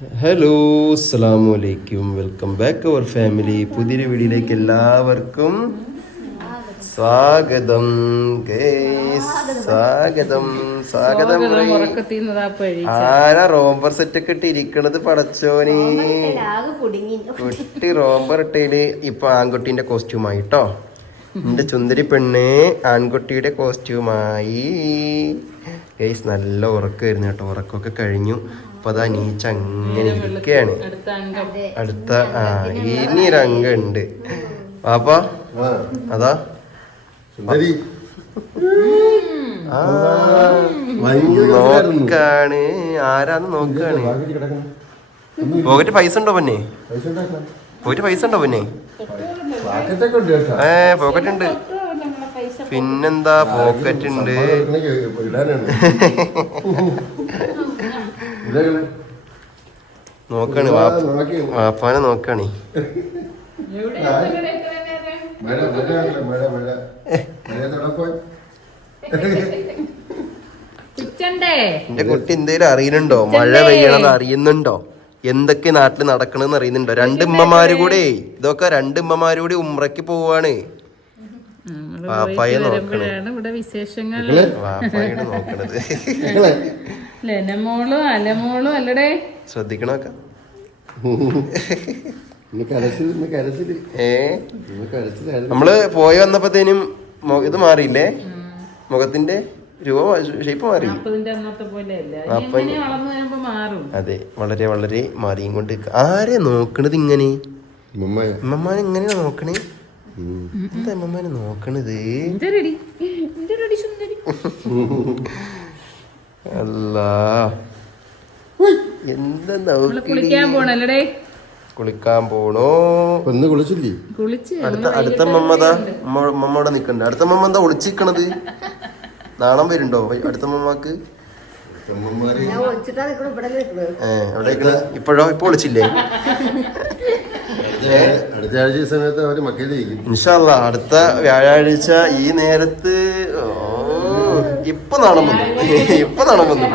Hello അസ്സാം വലൈക്കും welcome back അവർ family പുതിയൊരു വീഡിയോയിലേക്ക് എല്ലാവർക്കും സ്വാഗതം. സ്വാഗതം. സ്വാഗതം. ആരാ റോംബർ സെറ്റ് ഒക്കെ ഇട്ട് ഇരിക്കണത് പടച്ചോനി കുട്ടി റോംബർ ഇട്ടയിൽ ഇപ്പൊ ആൺകുട്ടീന്റെ കോസ്റ്റ്യൂമായി കേട്ടോ എന്റെ ചുന്ദരി പെണ്ണ് ആൺകുട്ടിയുടെ കോസ്റ്റ്യൂമായി ഗൈസ് നല്ല ഉറക്കമായിരുന്നു കേട്ടോ. ഉറക്കമൊക്കെ കഴിഞ്ഞു. അപ്പൊ അതാ നീച്ച അങ്ങനെ ഇരിക്കുകയാണ് അടുത്ത അടുത്ത ആ ഇനി രംഗുണ്ട് ഉണ്ട് പാപ്പാ അതാ. നോക്കാണ്. ആരാന്ന് നോക്കാണ്. പോക്കറ്റ് പൈസ ഉണ്ടോ പൊന്നെ. പോയിട്ട് പൈസ ഉണ്ടോ പൊന്നെ. ഏ പോക്കറ്റ് ഉണ്ട് പിന്നെന്താ പോക്കറ്റ് ഉണ്ട് ഇതേപോലെ. നോക്കാണ്. വാപ്പാനെ എന്റെ കുട്ടി എന്തേലും അറിയുന്നുണ്ടോ? മഴ പെയ്യണത് അറിയുന്നുണ്ടോ? എന്തൊക്കെ നാട്ടിൽ നടക്കണെന്ന് അറിയുന്നുണ്ടോ? രണ്ടുമ്മമാര് കൂടെ. ഇതൊക്കെ രണ്ടുമ്മമാര് കൂടി ഉമ്രക്ക് പോവാണ്. വാപ്പായ നോക്കണേ. വരുമ്പോഴാണ് ഇവിടെ വിശേഷങ്ങൾ. വാപ്പായ നോക്കണത്. ലെനമോളും അലമോളും അല്ലടേ? ശ്രദ്ധിക്കണൊക്കെ? നമ്മൾ പോയി വന്നപ്പോഴത്തേനും മൊ- ഇത് മാറിയില്ലേ? മുഖത്തിന്റെ രൂപം ഷേപ്പ് മാറി. അതെ വളരെ വളരെ മാറിയും കൊണ്ട്. ആരെ നോക്കണത് ഇങ്ങനെ? അമ്മമാനെ എങ്ങനെയാ നോക്കണേ. എന്താ അമ്മമാനെ നോക്കണത് എന്റെ റെഡി എന്റെ റെഡി സുന്ദരി അല്ല. എന്താ കുളിക്കാൻ കുളിക്കാൻ പോണോ. ഒന്ന് കുളിച്ചില്ലേ? കുളിച്ച് അടുത്ത അടുത്ത മമ്മതാ മമ്മവിടെ നിക്കണ്ട. അടുത്ത മമ്മ എന്താ ഒളിച്ചിക്കണത്? നാണം വരുണ്ടോ? അടുത്ത മമ്മക്ക് ഇപ്പോഴോ ഇപ്പൊ ഒളിച്ചില്ലേ? അടുത്ത വ്യാഴാഴ്ച ഈ നേരത്ത് ഇപ്പൊ നാണം വന്നു. ഇപ്പൊ നാണം വന്നു.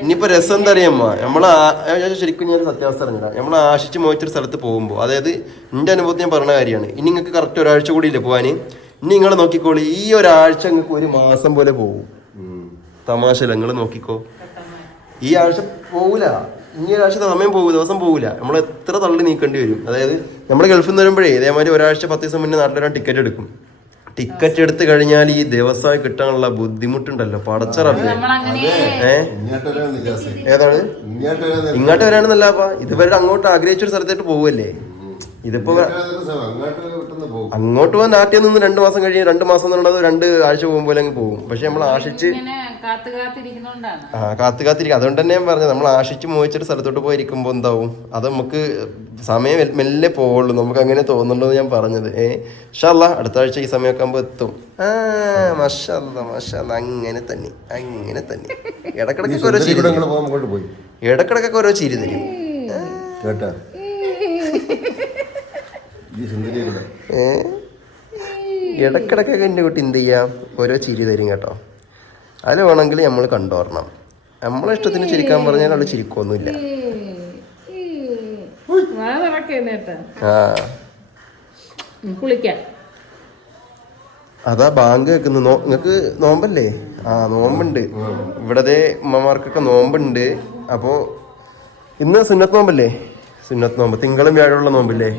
ഇനിയിപ്പോ രസം എന്താ അറിയാമ്മ നമ്മൾ ഞാൻ ശരിക്കും ഞാൻ സത്യാവസ്ഥ അറിഞ്ഞില്ല നമ്മൾ ആശിച്ച് മോഹിച്ചൊരു സ്ഥലത്ത് പോകുമ്പോൾ അതായത് എന്റെ അനുഭവത്തിൽ ഞാൻ പറഞ്ഞ കാര്യമാണ്. ഇനി നിങ്ങൾക്ക് കറക്റ്റ് ഒരാഴ്ച കൂടി ഇല്ല പോവാന്? ഇനി നിങ്ങൾ നോക്കിക്കോളി. ഈ ഒരാഴ്ച നിങ്ങൾക്ക് ഒരു മാസം പോലെ പോകും തമാശല തമാശ നിങ്ങൾ നോക്കിക്കോ. ഈ ആഴ്ച പോകൂല ഇനി ഒരാഴ്ച സമയം പോകും ദിവസം പോകില്ല നമ്മൾ എത്ര തള്ളി നീക്കേണ്ടി വരും. അതായത് നമ്മൾ ഗൾഫിൽ നിന്ന് വരുമ്പോഴേ ഇതേമാതിരി ഒരാഴ്ച പത്ത് ദിവസം മുന്നേ നാട്ടിലൊരാൾ ടിക്കറ്റ് എടുക്കും. ടിക്കറ്റ് എടുത്തു കഴിഞ്ഞാൽ ഈ ദിവസമായി കിട്ടാനുള്ള ബുദ്ധിമുട്ടുണ്ടല്ലോ വരാൻ നിജാസേ. ഏതാണ്? ഇങ്ങോട്ട് വരാൻ വരാണെന്നല്ല അപ്പൊ. ഇതുവരെ അങ്ങോട്ട് ആഗ്രഹിച്ചൊരു സ്ഥലത്തേട്ട് പോവല്ലേ? ഇതിപ്പോ അങ്ങോട്ട് വിട്ടുന്ന് പോകും. അങ്ങോട്ട് പോകാൻ നാട്ടിൽ നിന്ന് രണ്ട് മാസം കഴിഞ്ഞ് രണ്ട് മാസം എന്നുള്ളത് രണ്ട് ആഴ്ച പോകുമ്പോൾ അങ്ങ് പോകും. പക്ഷെ നമ്മൾ ആശിച്ച് ഇങ്ങനെ കാത്തു കാത്തിരിക്കുന്നോണ്ടാണ്. ആ കാത്തു കാത്തിരിക്കും. അതുകൊണ്ട് തന്നെ ഞാൻ പറഞ്ഞത് നമ്മൾ ആശിച്ച് മോഹിച്ചൊരു സ്ഥലത്തോട്ട് പോയിരിക്കുമ്പോൾ എന്താവും? അത് നമുക്ക് സമയം മെല്ലെ പോവുള്ളൂ. നമുക്ക് അങ്ങനെ തോന്നുന്നുണ്ടെന്ന് ഞാൻ പറഞ്ഞത്. ഏ ഷല്ല അടുത്ത ആഴ്ച ഈ സമയമൊക്കെ ആകുമ്പോൾ എത്തും. ആ മഷല്ല മഷല്ല അങ്ങനെ തന്നെ അങ്ങനെ തന്നെ. ഇടക്കിടക്കൊക്കെ ഓരോ ചിരി ഇടക്കിടക്കൊക്കെ ഓരോ ചിരി തരും. കേട്ടാ? ഏ? ഇടക്കിടക്കൊക്കെ എന്റെ കുട്ടി എന്ത് ചെയ്യാം? ഓരോ ചിരി തരും കേട്ടോ. അത് വേണമെങ്കിൽ നമ്മൾ കണ്ടോറണം നമ്മളെ ഇഷ്ടത്തിന് ചിരിക്കാൻ പറഞ്ഞാൽ അവൾ ചിരിക്കൊന്നുമില്ല. അതാ ബാങ്ക് വെക്കുന്നു നിങ്ങക്ക് നോമ്പല്ലേ? ആ നോമ്പുണ്ട്. ഇവിടത്തെ ഉമ്മമാർക്കൊക്കെ നോമ്പുണ്ട്. അപ്പോ ഇന്ന് സുന്നത്ത് നോമ്പല്ലേ? സുന്നത്ത് നോമ്പ്. തിങ്കളും വ്യാഴമുള്ള നോമ്പില്ലേ?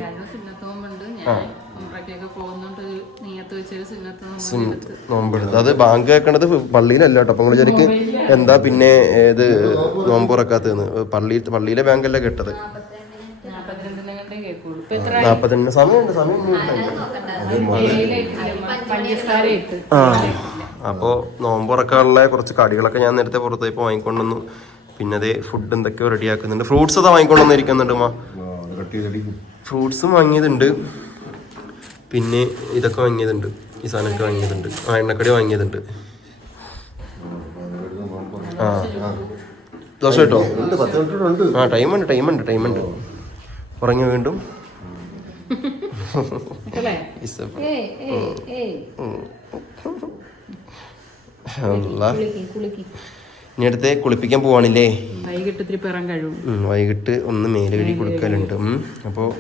ഞാൻ സുന്നത്ത് നോമ്പുണ്ട് ഞാൻ ഉമ്രയ്ക്കൊക്കെ പോകുന്നുണ്ട് നീയത്ത് വെച്ചൊരു സുന്നത്ത് നോമ്പെടുത്ത് അത് ബാങ്ക് വെക്കണത് പള്ളിയിലല്ല കേട്ടോ അപ്പൊ നിങ്ങൾ എന്താ പിന്നെ ഏത് നോമ്പ് തുറക്കാത്തതെന്ന് പള്ളി പള്ളിയിലെ ബാങ്കല്ല കെട്ടത്. നാപ്പത്തിരണ്ട് സമയമുണ്ട്. സമയം ആ. അപ്പോൾ നോമ്പ് തുറക്കാനുള്ള കുറച്ച് കടികളൊക്കെ ഞാൻ നേരത്തെ പുറത്ത് പോയപ്പോൾ വാങ്ങിക്കൊണ്ടുവന്നു. പിന്നെ അതേ ഫുഡ് എന്തൊക്കെയോ റെഡിയാക്കുന്നുണ്ട് ഫ്രൂട്ട്സ് അതാ വാങ്ങിക്കൊണ്ടുവന്നിരിക്കുന്നുണ്ട് മാ ഫ്രൂട്ട്സും വാങ്ങിയതുണ്ട്. പിന്നെ ഇതൊക്കെ വാങ്ങിയതുണ്ട്. ഈ സാധനമൊക്കെ വാങ്ങിയതുണ്ട്. ആ എണ്ണക്കടി വാങ്ങിയതുണ്ട്. ആ. ദോശ കേട്ടോ ആ ടൈമുണ്ട് ടൈമുണ്ട് ടൈമുണ്ട്. ഉറങ്ങി വീണ്ടും. ഇനി അടുത്ത് കുളിപ്പിക്കാൻ പോവാണില്ലേ? വൈകിട്ട് ഒന്ന് മേൽ കഴുകി കൊടുക്കലുണ്ട്. ഉം. അപ്പോൾ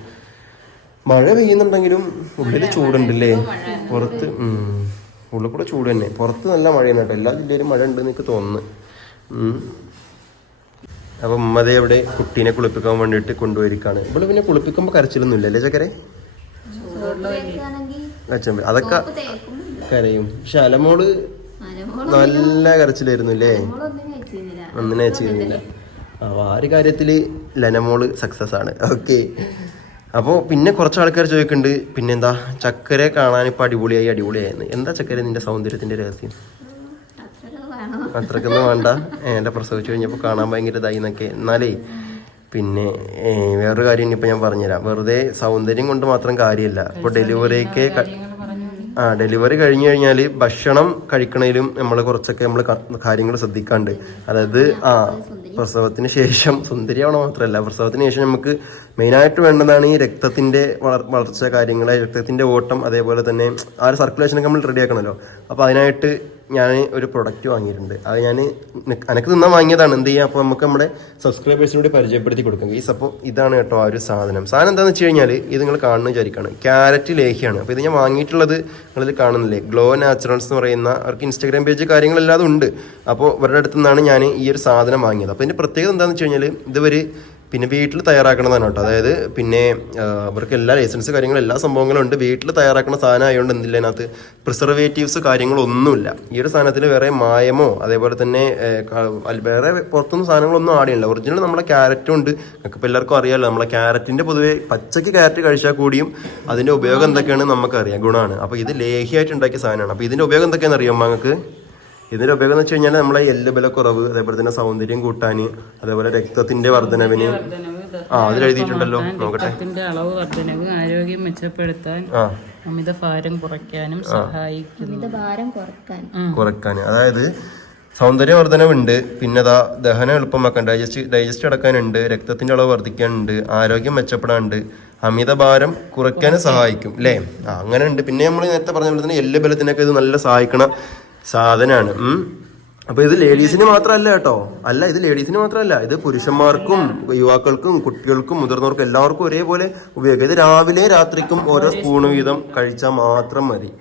മഴ പെയ്യുന്നുണ്ടെങ്കിലും ഉള്ളിൽ ചൂടുണ്ടല്ലേ? പുറത്ത് ഉം. ഉള്ളിൽ കൂടെ ചൂട് തന്നെ. പുറത്ത് നല്ല മഴയാണ് കേട്ടോ. എല്ലാ ജില്ലയിലും മഴ ഉണ്ടെന്ന് എനിക്ക് തോന്നുന്നു. ഉം. അപ്പൊ ഉമ്മതേ അവിടെ കുട്ടീനെ കുളിപ്പിക്കാൻ വേണ്ടിയിട്ട് കൊണ്ടുപോയിരിക്കാണ്. ഇവിടെ പിന്നെ കുളിപ്പിക്കുമ്പോൾ കരച്ചിലൊന്നും ഇല്ലല്ലേ ചക്കരെ? അച്ഛൻ അതൊക്കെ കരയും. പക്ഷെ അലമോൾ നല്ല കരച്ചിലായിരുന്നു അല്ലേ? ഒന്നിനെ ചെയ്യുന്നില്ല അപ്പോൾ ആ ഒരു കാര്യത്തിൽ ലനമോൾ സക്സസ് ആണ്. ഓക്കെ അപ്പോൾ പിന്നെ കുറച്ച് ആൾക്കാർ ചോദിക്കുന്നുണ്ട് പിന്നെന്താ ചക്കരെ കാണാൻ ഇപ്പം അടിപൊളിയായി അടിപൊളിയായിരുന്നു എന്താ ചക്കര നിന്റെ സൗന്ദര്യത്തിന്റെ രഹസ്യം? അത്രക്കൊന്നും വേണ്ട. എന്റെ പ്രസവിച്ചു കഴിഞ്ഞപ്പോൾ കാണാൻ ഭയങ്കര ഇതായി എന്നൊക്കെ. എന്നാലേ പിന്നെ വേറൊരു കാര്യം ഇനിയിപ്പോൾ ഞാൻ പറഞ്ഞുതരാം. വെറുതെ സൗന്ദര്യം കൊണ്ട് മാത്രം കാര്യമില്ല ഇപ്പോൾ ഡെലിവറിക്ക് ആ ഡെലിവറി കഴിഞ്ഞു കഴിഞ്ഞാൽ ഭക്ഷണം കഴിക്കണേലും നമ്മൾ കുറച്ചൊക്കെ നമ്മൾ കാര്യങ്ങൾ ശ്രദ്ധിക്കാണ്ട്. അതായത് ആ പ്രസവത്തിന് ശേഷം സുന്ദരിയാവണ മാത്രമല്ല പ്രസവത്തിന് ശേഷം നമുക്ക് മെയിനായിട്ട് വേണ്ടതാണ് ഈ രക്തത്തിന്റെ വളർച്ച കാര്യങ്ങൾ രക്തത്തിന്റെ ഓട്ടം അതേപോലെ തന്നെ ആ ഒരു സർക്കുലേഷനൊക്കെ നമ്മൾ റെഡി ആക്കണമല്ലോ അപ്പോൾ അതിനായിട്ട് ഞാൻ ഒരു പ്രൊഡക്റ്റ് വാങ്ങിയിട്ടുണ്ട്. അത് ഞാൻ അനക്ക് നിന്നാൻ വാങ്ങിയതാണ്. എന്ത് ചെയ്യുക അപ്പോൾ നമുക്ക് നമ്മുടെ സബ്സ്ക്രൈബേഴ്സിനോട് പരിചയപ്പെടുത്തി കൊടുക്കും. ഈ അപ്പോൾ ഇതാണ് കേട്ടോ ആ ഒരു സാധനം. സാധനം എന്താണെന്ന് വെച്ച് കഴിഞ്ഞാൽ ഇത് നിങ്ങൾ കാണുന്ന വിചാരിക്കുകയാണ് ക്യാരറ്റ് ലേഹിയാണ്. അപ്പോൾ ഇത് ഞാൻ വാങ്ങിയിട്ടുള്ളത് നിങ്ങളിത് കാണുന്നില്ലേ? ഗ്ലോ നാച്ചുറൽസ് എന്ന് പറയുന്ന അവർക്ക് ഇൻസ്റ്റാഗ്രാം പേജ് കാര്യങ്ങളെല്ലാം ഉണ്ട് അപ്പോൾ ഇവരുടെ അടുത്തു നിന്നാണ് ഞാൻ ഈ ഒരു സാധനം വാങ്ങിയത്. അപ്പോൾ ഇതിന്റെ പ്രത്യേകത എന്താണെന്ന് വെച്ച് കഴിഞ്ഞാൽ ഇതുവരെ പിന്നെ വീട്ടിൽ തയ്യാറാക്കണതാണ് കേട്ടോ. അതായത് പിന്നെ അവർക്ക് എല്ലാ ലൈസൻസ് കാര്യങ്ങളും എല്ലാ സംഭവങ്ങളും ഉണ്ട്. വീട്ടിൽ തയ്യാറാക്കുന്ന സാധനം ആയതുകൊണ്ട് എന്തില്ല അതിനകത്ത് പ്രിസർവേറ്റീവ്സ് കാര്യങ്ങളൊന്നുമില്ല. ഈ ഒരു സാധനത്തിൽ വേറെ മായമോ അതേപോലെ തന്നെ വേറെ പുറത്തുനിന്ന് സാധനങ്ങളൊന്നും ആടിയില്ല ഒറിജിനൽ നമ്മളെ ക്യാരറ്റും ഉണ്ട്. ഇപ്പോൾ എല്ലാവർക്കും അറിയാമല്ലോ നമ്മളെ ക്യാരറ്റിന്റെ പൊതുവേ പച്ചയ്ക്ക് ക്യാരറ്റ് കഴിച്ചാൽ കൂടിയും അതിന്റെ ഉപയോഗം എന്തൊക്കെയാണ് നമുക്കറിയാം. ഗുണമാണ് അപ്പോൾ ഇത് ലേഹിയായിട്ട് ഉണ്ടാക്കിയ സാധനമാണ്. അപ്പോൾ ഇതിന്റെ ഉപയോഗം എന്തൊക്കെയാണെന്ന് അറിയാം നിങ്ങൾക്ക് ഇതിന്റെ ഉപയോഗം എന്ന് വെച്ച് കഴിഞ്ഞാൽ നമ്മളെ എല്ലുബലക്കുറവ് അതേപോലെ തന്നെ സൗന്ദര്യം കൂട്ടാൻ അതേപോലെ രക്തത്തിന്റെ വർധനവിന് ആ അതിൽ എഴുതിയിട്ടുണ്ടല്ലോ. നോക്കട്ടെ. അളവ് വർധനവ് ആരോഗ്യം മെച്ചപ്പെടുത്താൻ അമിത ഭാരം കുറയ്ക്കാനും സഹായിക്കുന്നു. ഭാരം കുറയ്ക്കാൻ കുറയ്ക്കാൻ അതായത് സൗന്ദര്യവർദ്ധനവുണ്ട് പിന്നെ അതാ ദഹനം എളുപ്പമാക്കാൻ ഡൈജസ്റ്റ് ഡൈജസ്റ്റ് അടക്കാനുണ്ട് രക്തത്തിന്റെ അളവ് വർദ്ധിക്കാനുണ്ട് ആരോഗ്യം മെച്ചപ്പെടാനുണ്ട് അമിതഭാരം കുറയ്ക്കാനും സഹായിക്കും അല്ലേ അങ്ങനെ ഉണ്ട് പിന്നെ നമ്മൾ നേരത്തെ പറഞ്ഞ പോലെ തന്നെ എല്ല് ബലത്തിനൊക്കെ ഇത് നല്ല സഹായിക്കണ. സാധനമാണ്. അപ്പൊ ഇത് ലേഡീസിന് മാത്രമല്ല കേട്ടോ. അല്ല ഇത് ലേഡീസിന് മാത്രമല്ല ഇത് പുരുഷന്മാർക്കും യുവാക്കൾക്കും കുട്ടികൾക്കും മുതിർന്നവർക്കും എല്ലാവർക്കും ഒരേപോലെ ഉപയോഗിക്കാം. ഇത് രാവിലെ രാത്രിക്കും ഓരോ സ്പൂൺ വീതം കഴിച്ചാൽ മാത്രം മതി.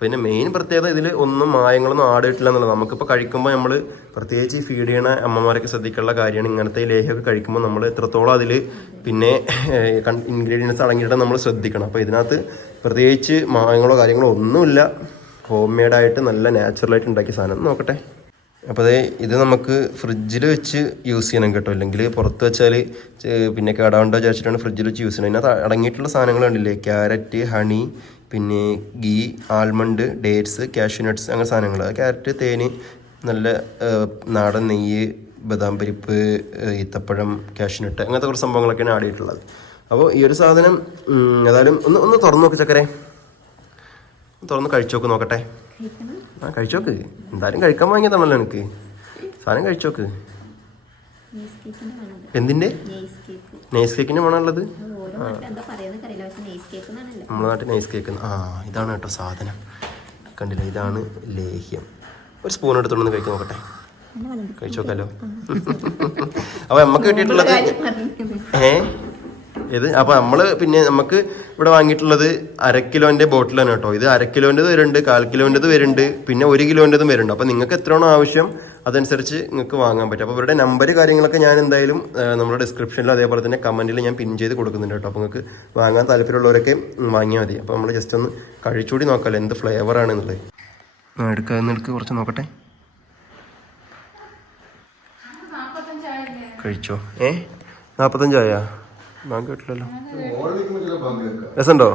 പിന്നെ മെയിൻ പ്രത്യേകത ഇതിൽ ഒന്നും മായങ്ങളൊന്നും ആടിയിട്ടില്ല എന്നുള്ളത്. നമുക്കിപ്പോൾ കഴിക്കുമ്പോൾ നമ്മൾ പ്രത്യേകിച്ച് ഫീഡ് ചെയ്യണ അമ്മമാരൊക്കെ ശ്രദ്ധിക്കാനുള്ള കാര്യമാണ് ഇങ്ങനത്തെ ലേഹ്യമൊക്കെ കഴിക്കുമ്പോൾ നമ്മൾ എത്രത്തോളം അതിൽ പിന്നെ ഇൻഗ്രീഡിയൻസ് അടങ്ങിയിട്ട് നമ്മൾ ശ്രദ്ധിക്കണം. അപ്പോൾ ഇതിനകത്ത് പ്രത്യേകിച്ച് മായങ്ങളോ കാര്യങ്ങളോ ഒന്നുമില്ല. ഹോം മെയ്ഡായിട്ട് നല്ല നാച്ചുറലായിട്ട് ഉണ്ടാക്കിയ സാധനം. നോക്കട്ടെ. അപ്പോൾ അതേ ഇത് നമുക്ക് ഫ്രിഡ്ജിൽ വെച്ച് യൂസ് ചെയ്യണം കേട്ടോ. അല്ലെങ്കിൽ പുറത്ത് വെച്ചാൽ പിന്നെ കേടാവണ്ടോ വിചാരിച്ചിട്ടാണ് ഫ്രിഡ്ജിൽ വെച്ച് യൂസ് ചെയ്യണം അതിനകത്ത് അടങ്ങിയിട്ടുള്ള സാധനങ്ങൾ കണ്ടില്ലേ? ക്യാരറ്റ് ഹണി പിന്നെ ghee almond dates cashew nuts അങ്ങനെ സാധനങ്ങൾ. ക്യാരറ്റ് തേന് നല്ല നാടൻ നെയ്യ് ബദാം പരിപ്പ് ഈത്തപ്പഴം ഈത്തപ്പഴം കാഷ്യൂനട്ട് അങ്ങനത്തെ കുറച്ച് സംഭവങ്ങളൊക്കെയാണ് ആഡ് ചെയ്തിട്ടുള്ളത്. അപ്പോൾ ഈ ഒരു സാധനം ഏതായാലും ഒന്ന് ഒന്ന് തുറന്നു നോക്കി ചക്കരെ. തുറന്ന് കഴിച്ചോക്ക് നോക്കട്ടെ. ആ കഴിച്ചോക്ക്. എന്തായാലും കഴിക്കാൻ വാങ്ങിയതാണല്ലോ എനിക്ക്. സാധനം കഴിച്ചോക്ക്. എന്തിന്റെ നൈസ് കേക്കിന്റെ മണമുള്ളത് നമ്മുടെ നാട്ടിൽ നൈസ് കേക്ക് ആ ഇതാണ് കേട്ടോ സാധനം. കണ്ടില്ല? ഇതാണ് ലേഹ്യം. ഒരു സ്പൂൺ എടുത്തോണ്ട് കഴിക്കാൻ നോക്കട്ടെ. കഴിച്ചോക്കാലോ. അപ്പൊ നമ്മക്ക് കിട്ടിയിട്ടുള്ളത് ഏ? ഇത് അപ്പൊ നമ്മൾ പിന്നെ നമുക്ക് ഇവിടെ വാങ്ങിയിട്ടുള്ളത് അര കിലോന്റെ ബോട്ടിലാണ് കേട്ടോ. ഇത് അര കിലോന്റെത് വരുന്നുണ്ട് കാൽ കിലോന്റെത് വരുന്നുണ്ട് പിന്നെ ഒരു കിലോന്റെതും വരുന്നുണ്ട്. അപ്പൊ നിങ്ങൾക്ക് എത്രയാണോ ആവശ്യം അതനുസരിച്ച് നിങ്ങൾക്ക് വാങ്ങാൻ പറ്റും. അപ്പോൾ ഇവരുടെ നമ്പർ കാര്യങ്ങളൊക്കെ ഞാൻ എന്തായാലും നമ്മുടെ ഡിസ്ക്രിപ്ഷനിലും അതേപോലെ തന്നെ കമന്റിൽ ഞാൻ പിൻ ചെയ്ത് കൊടുക്കുന്നുണ്ട് കേട്ടോ. അപ്പോൾ നിങ്ങൾക്ക് വാങ്ങാൻ താല്പര്യമുള്ളവരൊക്കെ വാങ്ങിയാൽ മതി. അപ്പോൾ നമ്മൾ ജസ്റ്റ് ഒന്ന് കഴിച്ചുകൂടി നോക്കാമല്ലോ എന്ത് ഫ്ലേവർ ആണെന്നുള്ളത്. ആ എടുക്കാമെന്ന് എടുക്ക് കുറച്ച് നോക്കട്ടെ. കഴിച്ചോ. ഏ? നാൽപ്പത്തഞ്ചായ ഞാൻ കേട്ടില്ലല്ലോ. രസമുണ്ടോ?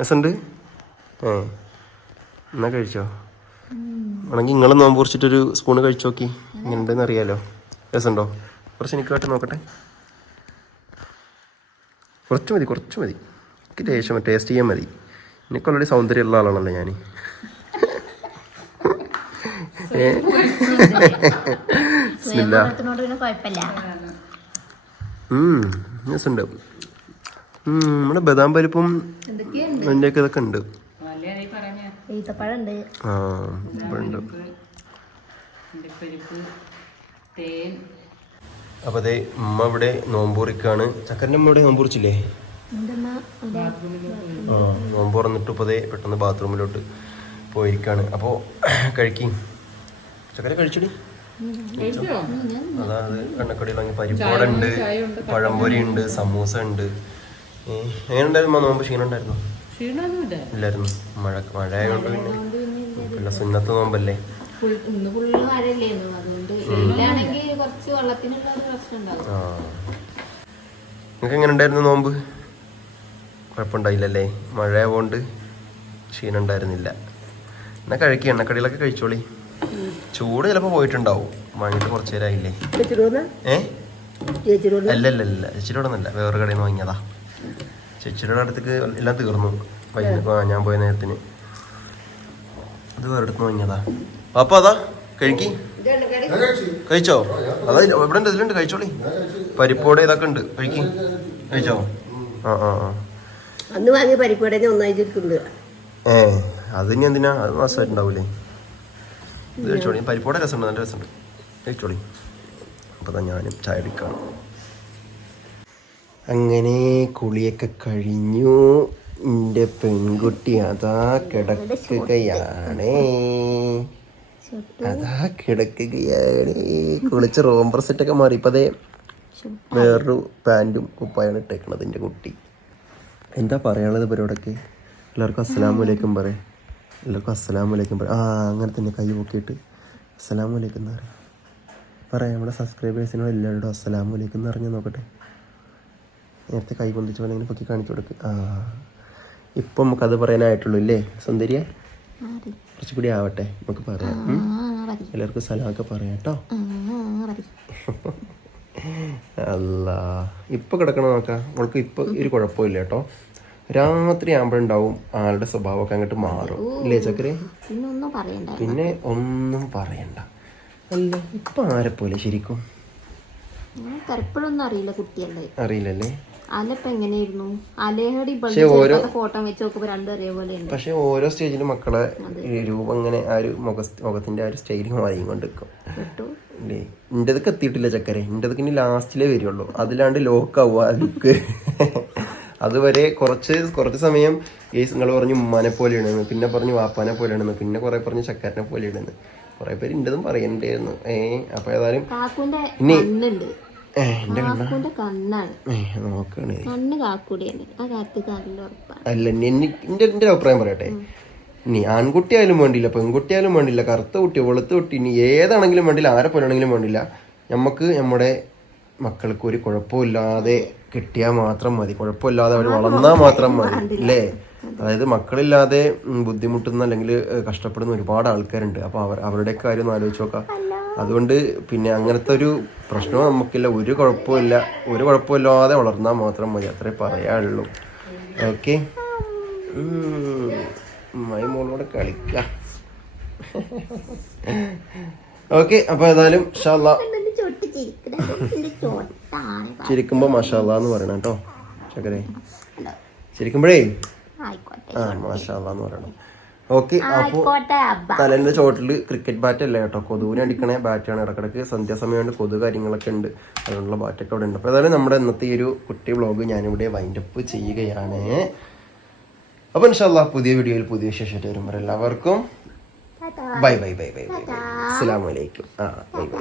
രസമുണ്ട്? ഏ എന്നാ കഴിച്ചോ? ആണെങ്കിൽ നിങ്ങൾ നോമ്പ് കുറിച്ചിട്ടൊരു സ്പൂണ് കഴിച്ചു നോക്കി. എങ്ങനെയുണ്ടെന്ന് അറിയാലോ. രസമുണ്ടോ? കുറച്ച് എനിക്ക് കാട്ടി നോക്കട്ടെ. കുറച്ച് മതി കുറച്ച് മതി. എനിക്ക് ടേസ്റ്റ് ടേസ്റ്റ് ചെയ്യാൻ മതി. എനിക്ക് ഓൾറെഡി സൗന്ദര്യമുള്ള ആളാണല്ലോ ഞാൻ ഏ ബിസ്മില്ല ോട് പിന്നെ കുഴപ്പമില്ല ഉം, രസമുണ്ട്. ഉം, നമ്മുടെ ബദാം പരിപ്പും അതിന്റെയൊക്കെ ഇതൊക്കെ ഉണ്ട്. അല്ലേ നീ പറഞ്ഞ ഈ ഉണ്ട് ആ ഉണ്ട് അണ്ടിപ്പരിപ്പ് തേൻ. അപ്പോൾ അതെ ഉമ്മ ഇവിടെ നോമ്പൂറിക്കാണ്. ചക്കരന്റെ അമ്മ ഇവിടെ നോമ്പൂറിച്ചില്ലേ? ആ നോമ്പ് തുറന്നിട്ട് ഇപ്പോൾ അതേ പെട്ടെന്ന് ബാത്റൂമിലോട്ട് പോയിരിക്കാണ്. അപ്പോൾ കഴിക്കും. ചക്കര കഴിച്ചിടി. അതായത് കണ്ണക്കടിയിൽ വാങ്ങി പരിപ്പോടുണ്ട് പഴംപൊരി ഉണ്ട് സമൂസ ഉണ്ട്. ഏ, എങ്ങനെയുണ്ടായിരുന്നു നോമ്പ് ക്ഷീണം ഉണ്ടായിരുന്നു? ഇല്ലായിരുന്നു. മഴ മഴ ആയതുകൊണ്ട് പിന്നെ പിന്നെ സുന്നത്ത് നോമ്പല്ലേ? ഫുൾ ഇന്ന് അതുകൊണ്ട് വെയിലാണെങ്കിൽ കുറച്ച് വെള്ളത്തിനുള്ള ഒരു പ്രശ്നം ആ. നിങ്ങൾക്ക് എങ്ങനെ ഉണ്ടായിരുന്നു നോമ്പ്? കുഴപ്പമുണ്ടായില്ലല്ലേ? മഴ ആയതുകൊണ്ട് ക്ഷീണം ഉണ്ടായിരുന്നില്ല. എന്നാ കഴിക്കുക എണ്ണക്കടികളൊക്കെ കഴിച്ചോളി. ചൂട് ചിലപ്പോൾ പോയിട്ടുണ്ടാവും. വാങ്ങിയിട്ട് കുറച്ച് നേരമായില്ലേ ഏ അല്ല അല്ല അല്ല ചേച്ചിയുടെ ഒന്നല്ല വേറെ കടയിൽ നിന്ന് വാങ്ങിയതാ. ചേച്ചിയുടെ അടുത്തേക്ക് എല്ലാം തീർന്നു. വൈകുന്നേരം ആ ഞാൻ പോയ നേരത്തിന്. അത് വേറെ അടുത്ത് വാങ്ങിയതാ. അപ്പൊ അതാ കഴിക്കി. കഴിച്ചോ? അതാ എവിടെ ഇവിടെ ഉണ്ട് ഇതിലുണ്ട് കഴിച്ചോളി. പരിപ്പോടെ ഇതൊക്കെ ഉണ്ട്. കഴിക്കി. കഴിച്ചോ? ആ ആ ആ. അന്ന് വാങ്ങിയ പരിപ്പോടെ ഒന്നായിട്ട് ഏ അത് ഇനി എന്തിനാ? അത് മാസമായിട്ടുണ്ടാവൂലേ? ഇത് കഴിച്ചോളി പരിപ്പോടെ രസമുണ്ട് നല്ല രസമുണ്ട്. കഴിച്ചോളി അപ്പോൾ തന്നെ ഞാനും ചായ എടുക്കാം അങ്ങനെ കുളിയൊക്കെ കഴിഞ്ഞു. എന്റെ പെൺകുട്ടി അതാ കിടക്കുകയാണ്. അതാ കിടക്കുകയാണ്. കുളിച്ച് റോംബർ സെറ്റൊക്കെ മാറി. ഇപ്പം അതേ വേറൊരു പാന്റും കുപ്പായാണ് ഇട്ടേക്കണത് എന്റെ കുട്ടി. എന്താ പറയാനുള്ളത് ഇവരോടൊക്കെ? എല്ലാവർക്കും അസ്സലാമു അലൈക്കും പറയാം. എല്ലാവർക്കും അസ്സലാമു അലൈക്കും. പറയാം ആ അങ്ങനെ തന്നെ കൈ പൊക്കിയിട്ട്. അസ്സലാമു അലൈക്കും എന്ന് പറയാം. പറയാം നമ്മുടെ സബ്സ്ക്രൈബേഴ്സിനോട് എല്ലാവരോടും അസ്സലാമു അലൈക്കും എന്ന് നോക്കട്ടെ. നേരത്തെ കൈ പൊന്തിച്ച പോലെ ഇങ്ങനെ പൊക്കി കാണിച്ചു കൊടുക്കുക ആ ഇപ്പം നമുക്കത് പറയാനായിട്ടുള്ളൂ ഇല്ലേ സുന്ദരിയ? കുറച്ചുകൂടി ആവട്ടെ നമുക്ക് പറയാം. എല്ലാവർക്കും സ്ഥലമൊക്കെ പറയാം കേട്ടോ. അല്ല ഇപ്പൊ കിടക്കണ നോക്കാം. അവൾക്ക് ഇപ്പൊ ഒരു കുഴപ്പമില്ല കേട്ടോ. രാത്രി ആകുമ്പോഴുണ്ടാവും ആളുടെ സ്വഭാവമൊക്കെ അങ്ങോട്ട് മാറും. ഇല്ലേ ചക്കരെ പിന്നെ ഒന്നും പറയണ്ട. അല്ല? ഇപ്പൊ ആരെ പോലെ ശരിക്കും അറിയില്ല കുട്ടിയല്ലേ അറിയില്ലല്ലേ? പക്ഷേ ഓരോ- സ്റ്റേജിലും മക്കളെ രൂപം ഇങ്ങനെ ആ ഒരു മുഖത്തിന്റെ ആ ഒരു സ്റ്റൈലിങ് മാറിയും കൊണ്ട് നിൽക്കും കേട്ടു എത്തിയിട്ടില്ല ചക്കരെ ഇന്റേതൊക്കെ ഇനി ലാസ്റ്റിലേ വരുള്ളൂ. അതിലാണ്ട് ലോക്ക് ആവുക ആ ലുക്ക് അതുവരെ കുറച്ച് കുറച്ച് സമയം ഈ നിങ്ങൾ പറഞ്ഞു ഉമ്മാനെ പോലെയാണ് പിന്നെ പറഞ്ഞു വാപ്പാനെ പോലെയാണെന്ന് പിന്നെ കുറെ പറഞ്ഞു ചക്കാരനെ പോലെയാണെന്ന്. കുറെ പേര് ഉണ്ടെന്നും പറയണ്ടായിരുന്നു. ഏ അപ്പൊ ഏതായാലും ഇനി- അല്ല എന്റെ അഭിപ്രായം പറയട്ടെ. ഇനി ആൺകുട്ടിയായാലും വേണ്ടില്ല പെൺകുട്ടിയായാലും വേണ്ടില്ല കറുത്ത കുട്ടി വെളുത്ത കുട്ടി ഇനി ഏതാണെങ്കിലും വേണ്ടില്ല ആരെ പോലാണെങ്കിലും വേണ്ടില്ല നമുക്ക് നമ്മുടെ മക്കൾക്ക് ഒരു കുഴപ്പമില്ലാതെ കിട്ടിയാൽ മാത്രം മതി. കുഴപ്പമില്ലാതെ അവർ വളർന്നാൽ മാത്രം മതി. അല്ലേ? അതായത് മക്കളില്ലാതെ ബുദ്ധിമുട്ടുന്ന അല്ലെങ്കിൽ കഷ്ടപ്പെടുന്ന ഒരുപാട് ആൾക്കാരുണ്ട്. അപ്പോൾ അവർ അവരുടെ കാര്യം ഒന്ന് ആലോചിച്ച് നോക്കാം. അതുകൊണ്ട് പിന്നെ അങ്ങനത്തെ ഒരു പ്രശ്നവും നമുക്കില്ല. ഒരു കുഴപ്പമില്ല ഒരു കുഴപ്പമില്ലാതെ വളർന്നാൽ മാത്രം മതി. അത്രേ പറയാനുള്ളൂ. ഓക്കെ? മൈ മോളോട് കളിക്കാം. ഓക്കെ അപ്പോൾ ഏതായാലും ഷാല്ല ചിരിക്കുമ്പോൾ മഷാല്ല എന്ന് പറയണം കേട്ടോ. ചക്കരെ. ചിരിക്കുമ്പോഴേ? ആ മാഷാല്ല എന്ന് പറയണം. ഓക്കെ അപ്പോൾ തലേന്റെ തലേന്റെ ചോട്ടിൽ ക്രിക്കറ്റ് ബാറ്റ് അല്ല കേട്ടോ? കൊതുവിനെ അടിക്കണ ബാറ്റാണ് ഇടക്കിടക്ക് സന്ധ്യാസമയമുണ്ട് കൊതു കാര്യങ്ങളൊക്കെ ഉണ്ട്. അതുകൊണ്ടുള്ള ബാറ്റൊക്കെ അവിടെ ഉണ്ട്. അപ്പോൾ ഏതായാലും നമ്മുടെ ഇന്നത്തെ ഈ ഒരു കുട്ടി വ്ളോഗ് ഞാനിവിടെ വൈൻഡപ്പ് ചെയ്യുകയാണ്. അപ്പോൾ ഇൻഷാല്ല പുതിയ വീഡിയോയിൽ പുതിയ വിശേഷമായിട്ട് വരുമ്പോൾ എല്ലാവർക്കും bye bye bye bye bye അസ്സലാമു അലൈക്കും. ആ ബൈ ബൈ.